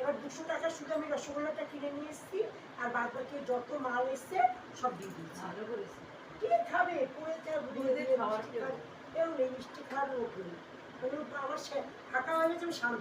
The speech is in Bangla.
এবার 200 টাকা শুধু আমি রসগোল্লাটা কিনে নিয়ে এসেছি, আর বাদ বাকি যত মাল এসছে সব দিয়ে দিয়েছি। ভালো করেছি। কে খাবে? পড়ে খাওয়ার কেউ নেই, মিষ্টি খাওয়ার লোক নেই। আমার ফাঁকা হয়ে গেছে, আমি শান্তি।